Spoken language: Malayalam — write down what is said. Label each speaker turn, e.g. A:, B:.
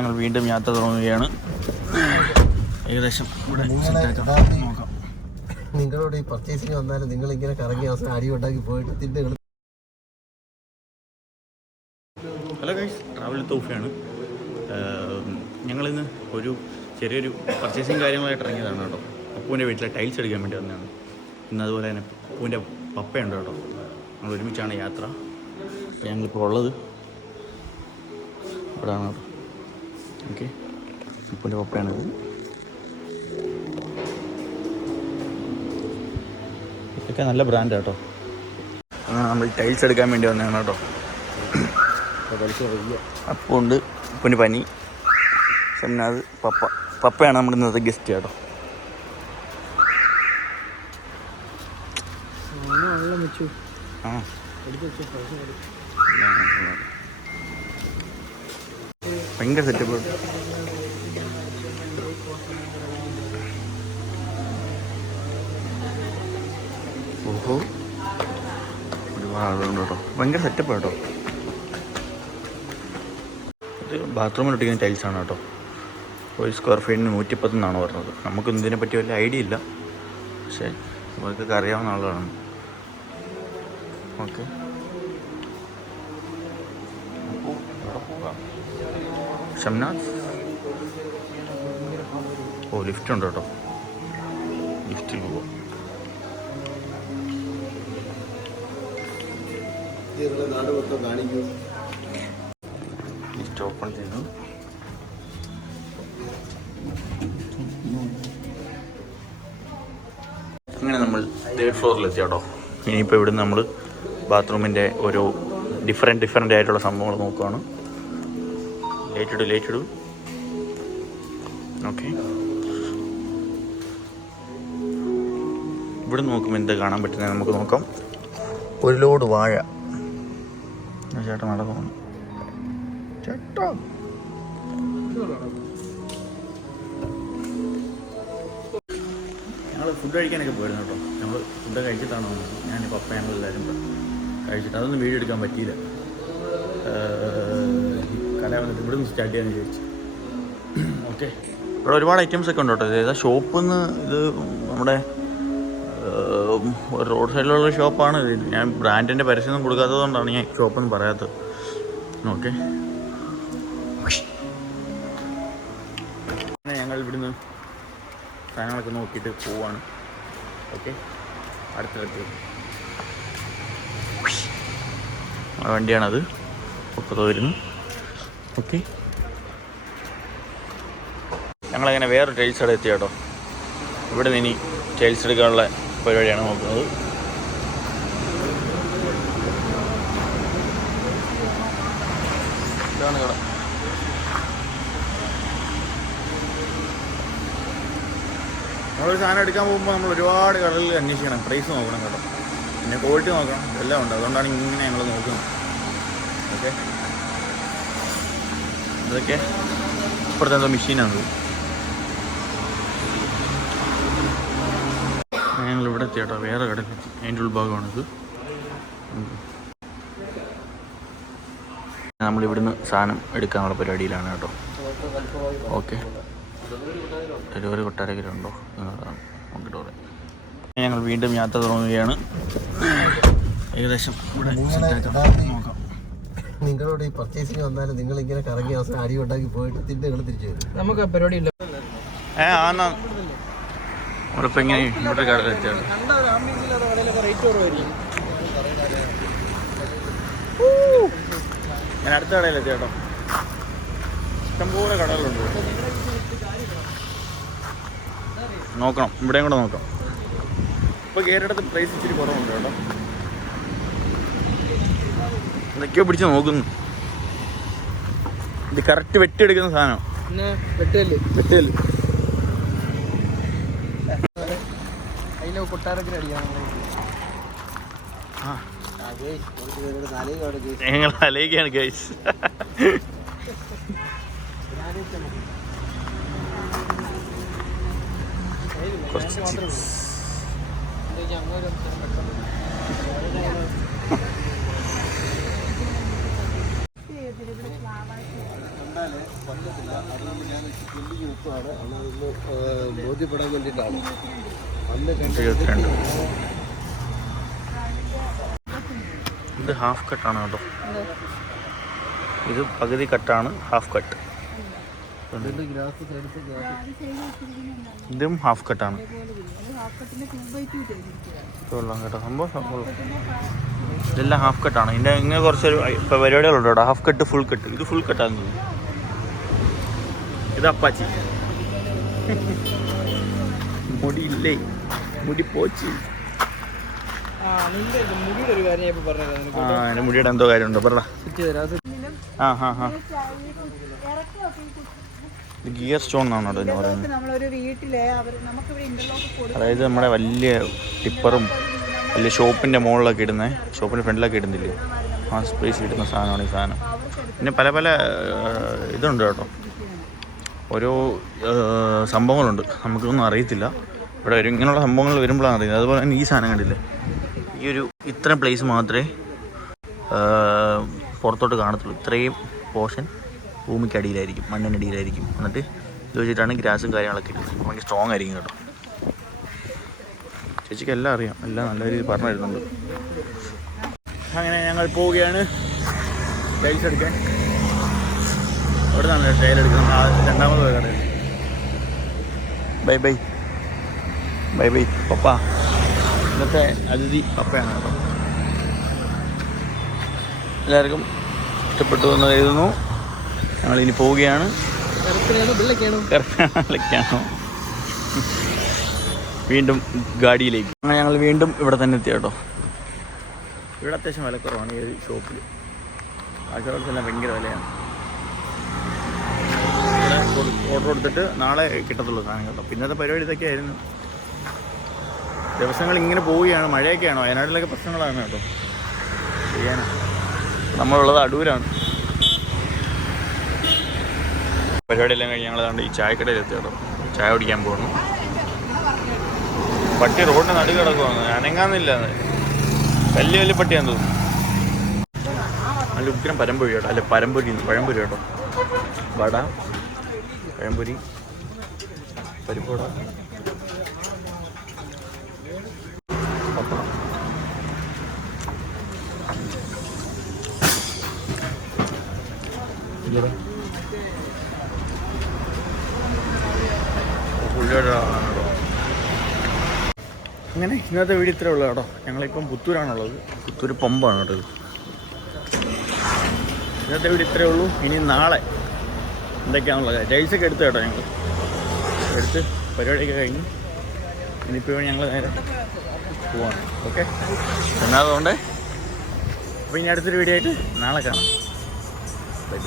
A: ഞങ്ങൾ വീണ്ടും യാത്ര തുടങ്ങുകയാണ്. ഏകദേശം ഇവിടെ നോക്കാം.
B: നിങ്ങളോട് ഈ പർച്ചേസിങ് വന്നാലും നിങ്ങൾ ഇങ്ങനെ കറങ്ങി അവസാനം അടി ഉണ്ടാക്കി പോയിട്ട് തിന്റെ
A: ഹലോ ഗൈസ് ട്രാവൽ തൗഫയാണ് ഞങ്ങളിന്ന് ഒരു ചെറിയൊരു പർച്ചേസിങ് കാര്യങ്ങളായിട്ട് ഇറങ്ങിയതാണ് കേട്ടോ. അപ്പൂന്റെ വീട്ടിലെ ടൈൽസ് എടുക്കാൻ വേണ്ടി വന്നതാണ്. ഇന്ന് അതുപോലെ തന്നെ അപ്പൂന്റെ പപ്പയുണ്ട് കേട്ടോ. ഞങ്ങൾ ഒരുമിച്ചാണ് യാത്ര. അപ്പോൾ ഞങ്ങളിപ്പോൾ ഉള്ളത് ഇവിടെയാണ് കേട്ടോ. ഓക്കെ. അപ്പൂന്റെ പപ്പയാണിത് ഇതൊക്കെ നല്ല ബ്രാൻഡ് കേട്ടോ അങ്ങനെ നമ്മൾ ടൈൽസ് എടുക്കാൻ വേണ്ടി വന്നതാണ് കേട്ടോ. അപ്പോൾ ഉണ്ട് ഉപ്പിന് പനി ഷംനാഥ് പപ്പ. പപ്പയാണ് നമ്മുടെ ഇന്നത്തെ ഗസ്റ്റ് കേട്ടോ. ആ. ഭയങ്കര സെറ്റപ്പ്. ഓഹോ. ഒരുപാട് കേട്ടോ. ഭയങ്കര സെറ്റപ്പ് കേട്ടോ ഇത് ടൈൽസ് ആണ് കേട്ടോ. ഒരു സ്ക്വയർ ഫീറ്റിന് നൂറ്റിപ്പത്തെന്നാണ് പറഞ്ഞത് നമുക്ക് ഇതിനെ പറ്റി വലിയ ഐഡിയ ഇല്ല. പക്ഷേ നമുക്കൊക്കെ അറിയാവുന്ന ആളാണ്. ഓക്കെ. ഷംനാഥ് ഓ ലിഫ്റ്റ് ഉണ്ട് കേട്ടോ. ലിഫ്റ്റിൽ പോവാം. ലിഫ്റ്റ് ഓപ്പൺ ചെയ്യുന്നു അങ്ങനെ നമ്മൾ തേർഡ് ഫ്ലോറിലെത്തി കേട്ടോ. ഇനിയിപ്പോൾ ഇവിടുന്ന് നമ്മൾ ബാത്റൂമിന്റെ ഒരു ഡിഫറെന്റ് ഡിഫറെന്റ് ആയിട്ടുള്ള സംഭവങ്ങൾ നോക്കുകയാണ് ലേറ്റ് ഇടൂ ഓക്കേ ഇവിടെ നോക്കുമ്പോൾ എന്താ കാണാൻ പറ്റുന്നത്? നമുക്ക് നോക്കാം. ഒരു ലോഡ് വാഴ. ചേട്ടൻ നടക്കുന്നു ചേട്ടാ. ഞങ്ങൾ ഫുഡ് കഴിക്കാനൊക്കെ പോയിരുന്നു കേട്ടോ. ഞങ്ങൾ ഫുഡ് കഴിച്ചിട്ടാണ് വന്നത്. ഞാൻ പപ്പ ഞങ്ങൾ എല്ലാവരും കഴിച്ചിട്ട്. അതൊന്നും വീഡിയോ എടുക്കാൻ പറ്റിയില്ല. കല വന്നിട്ട് ഇവിടെ നിന്ന് സ്റ്റാർട്ട് ചെയ്യാമെന്ന് വിചാരിച്ചു. ഓക്കെ ഇവിടെ ഒരുപാട് ഐറ്റംസ് ഒക്കെ ഉണ്ട് കേട്ടോ ഇത് ഷോപ്പിൽ നിന്ന് ഇത് നമ്മുടെ റോഡ് സൈഡിലുള്ള ഷോപ്പാണ് ഞാൻ ബ്രാൻഡിന്റെ പരസ്യമൊന്നും കൊടുക്കാത്തത് കൊണ്ടാണ് ഞാൻ ഷോപ്പെന്ന് പറയാത്തത്. ഓക്കെ ഞങ്ങൾ ഇവിടുന്ന് സാധനങ്ങളൊക്കെ നോക്കിയിട്ട് പോവാണ്. ഓക്കെ അടുത്തടുത്ത്. വണ്ടിയാണത്. ഒക്കെ വരുന്നു. ഓക്കെ. ഞങ്ങളങ്ങനെ വേറെ ടൈൽസ് കട എത്തി കേട്ടോ. ഇവിടെ നിന്ന് ഇനി ടൈൽസ് എടുക്കാനുള്ള പരിപാടിയാണ് നോക്കുന്നത്. ഇതാണ് കട. നമ്മളൊരു സാധനം എടുക്കാൻ പോകുമ്പോൾ നമ്മൾ ഒരുപാട് കടകളിൽ അന്വേഷിക്കണം. പ്രൈസ് നോക്കണം കേട്ടോ. പിന്നെ ക്വാളിറ്റി നോക്കണം. എല്ലാം ഉണ്ട്. അതുകൊണ്ടാണ് ഇങ്ങനെ ഞങ്ങൾ നോക്കുന്നത്. ഓക്കെ. അതൊക്കെ ഇപ്പുറത്തെ എന്തോ മെഷീനാണ് ഞങ്ങൾ ഇവിടെ എത്തിയാട്ടോ വേറെ കടയിൽ അതിന്റെ ഉൾഭാഗമാണിത് നമ്മളിവിടുന്ന് സാധനം എടുക്കാനുള്ള പരിപാടിയിലാണ് കേട്ടോ ഓക്കെ ഡെലിവറി കൊട്ടാരക്കരുണ്ടോ നോക്കിട്ട് പറയാം ഞങ്ങൾ വീണ്ടും യാത്ര തുടങ്ങുകയാണ് ഏകദേശം ഇവിടെ സെറ്റാക്കാം
B: നിങ്ങളോട് ഈ പർച്ചേസിന് വന്നാലും നിങ്ങൾ ഇങ്ങനെ കറങ്ങി അവസാനം അടി ഉണ്ടാക്കി പോയിട്ട് തിന്നു നിങ്ങൾ തിരിച്ചു വരും.
C: നമുക്ക് പരിപാടി ഇല്ല.
A: ഏ ആന്നാ. നമ്മളിപ്പോൾ ഇങ്ങനെ ഇവിടെ
C: റേറ്റ് കുറവായിരിക്കും
A: ഞാൻ അടുത്ത കടയിലെത്തി കേട്ടോ. ഇഷ്ടംപോലെ കടകളുണ്ട് നോക്കണം. ഇവിടെയും കൂടെ നോക്കാം. ഇപ്പോൾ കേരളത്തിൽ പ്രൈസ് ഇച്ചിരി കുറവുണ്ട് കേട്ടോ. എന്തൊക്കെയോ പിടിച്ച് നോക്കുന്നു. ഇത് കറക്റ്റ് വെട്ടിയെടുക്കുന്ന സാധനം.
B: കേസ്
A: ഞങ്ങൾ അലയിക്കാണ് ഗൈസ് കുറച്ച് ചിപ്സ്
B: വന്നിട്ടില്ല അതുകൊണ്ട് ഞാൻ പെൻഡിങ് അന്ന് ബോധ്യപ്പെടാൻ വേണ്ടിയിട്ടാണ്.
A: ഇത് ഹാഫ് കട്ടാണ് കേട്ടോ. ഇത് പകുതി കട്ടാണ് ഹാഫ് കട്ട് ഇതും ഹാഫ് കട്ടാണ് കൊള്ളാം കേട്ടോ സംഭവം സംഭവം. ഇതെല്ലാം ഹാഫ് കട്ടാണ് ഇതിന്റെ ഇങ്ങനെ കുറച്ചൊരു ഇപ്പോൾ പരിപാടികളുണ്ട് കേട്ടോ. ഹാഫ് കട്ട് ഫുൾ കട്ട് ഇത് ഫുൾ കട്ടാണെന്ന് തോന്നുന്നു. ഇത് അപ്പാച്ചി മുടിയില്ലേ? മുടി പോച്ചി.
C: ആ നിന്റെ ഇത് മുടിയുടെ ഒരു കാര്യം ഞാൻ ഇപ്പൊ പറഞ്ഞത്
A: ആ എന്റെ മുടിയുടെ എന്തോ കാര്യമുണ്ടോ. പറ ആ ഹാ ഹാ ഇത് ഗിയർ സ്റ്റോൺ എന്നാണ് കേട്ടോ ഇതിന് പറയുന്നത്? അതായത് നമ്മുടെ വലിയ ടിപ്പറും വലിയ ഷോപ്പിന്റെ മുകളിലൊക്കെ ഇടുന്നത് ഷോപ്പിന്റെ ഫ്രണ്ടിലൊക്കെ ഇടുന്നില്ലേ? ആ സ്പേസ് ഇടുന്ന സാധനമാണ് ഈ സാധനം. പിന്നെ പല പല ഇതുണ്ട് കേട്ടോ. ഓരോ സംഭവങ്ങളുണ്ട്. നമുക്കൊന്നും അറിയത്തില്ല. ഇവിടെ ഒരു ഇങ്ങനെയുള്ള സംഭവങ്ങൾ വരുമ്പോഴാണ് അറിയുന്നത്. അതുപോലെ തന്നെ ഈ സാധനം കണ്ടില്ലേ? ഈ ഒരു ഇത്രയും പ്ലേസ് മാത്രമേ പുറത്തോട്ട് കാണത്തുള്ളൂ. ഇത്രയും പോർഷൻ ഭൂമിക്കടിയിലായിരിക്കും മണ്ണിനടിയിലായിരിക്കും എന്നിട്ട് ഇത് വെച്ചിട്ടാണ് ഗ്രാസും കാര്യങ്ങളൊക്കെ ഇടുന്നത്. ഭയങ്കര സ്ട്രോങ് ആയിരിക്കും കേട്ടോ. ചേച്ചിക്ക് എല്ലാം അറിയാം. എല്ലാം നല്ല രീതിയിൽ പറഞ്ഞു തരുന്നുണ്ട് അങ്ങനെ ഞങ്ങൾ പോവുകയാണ്. ടൈൽസ് എടുക്കാൻ. അവിടെ നിന്നാണ് ആ രണ്ടാമത് പോയ കടയിൽ. ബൈ ബൈ ബൈ ബൈ പപ്പ. ഇന്നത്തെ അതിഥി പപ്പയാണ് കേട്ടോ. എല്ലാവർക്കും ഇഷ്ടപ്പെട്ടു എന്ന് കരുതുന്നു. ഞങ്ങൾ ഇനി പോവുകയാണ് വീണ്ടും ഗാഡിയിലേക്ക്. അങ്ങനെ ഞങ്ങൾ വീണ്ടും ഇവിടെ തന്നെ എത്തി കേട്ടോ. ഇവിടെ അത്യാവശ്യം വിലക്കുറവാണ് ഈ ഒരു ഷോപ്പിൽ ബാക്കിയുള്ളവർക്കെല്ലാം ഭയങ്കര വിലയാണ്. ഓർഡർ കൊടുത്തിട്ട് നാളെ കിട്ടത്തുള്ളൂ സാധനം കേട്ടോ പിന്നത്തെ പരിപാടി ഇതൊക്കെയായിരുന്നു. ദിവസങ്ങൾ ഇങ്ങനെ പോവുകയാണ്. മഴയൊക്കെയാണോ? വയനാട്ടിലൊക്കെ പ്രശ്നങ്ങളാണ് കേട്ടോ. ചെയ്യാൻ നമ്മളുള്ളത് അടൂരാണ്. പരിപാടിയെല്ലാം കഴിഞ്ഞ് ഞങ്ങൾ അതുകൊണ്ട് ഈ ചായക്കടയിൽ എത്തി കേട്ടോ. ചായ കുടിക്കാൻ പോകുന്നു പട്ടി റോഡിന് നടു കിടക്കുവാണ്. അനങ്ങാന്നില്ല. വലിയ വലിയ പട്ടിയാന്ന് തോന്നുന്നു. നല്ല ഉഗ്രം പരമ്പൊഴി കേട്ടോ. അല്ലെ പരമ്പൊരി പഴംപൊരി കേട്ടോ. വട. പഴംപൊരി പരിപ്പോട പപ്പടം അങ്ങനെ ഇന്നത്തെ വീട് ഇത്രേ ഉള്ളൂ കേട്ടോ. ഞങ്ങളിപ്പം പുത്തൂരാണുള്ളത്. പുത്തൂർ പമ്പാണ് കേട്ടോ ഇത്. ഇന്നത്തെ വീട് ഇത്രേ ഉള്ളൂ. ഇനി നാളെ എന്തൊക്കെയാണുള്ളത്? ജൈസൊക്കെ എടുത്തു കേട്ടോ ഞങ്ങൾ എടുത്ത് പരിപാടിയൊക്കെ കഴിഞ്ഞു ഇനിയിപ്പോൾ ഞങ്ങൾ നേരെ പോവാണ്. ഓക്കെ? എന്നാൽ അതുകൊണ്ട് അപ്പോൾ ഇനി അടുത്തൊരു വീഡിയോ ആയിട്ട് നാളെ കാണാം. ബൈ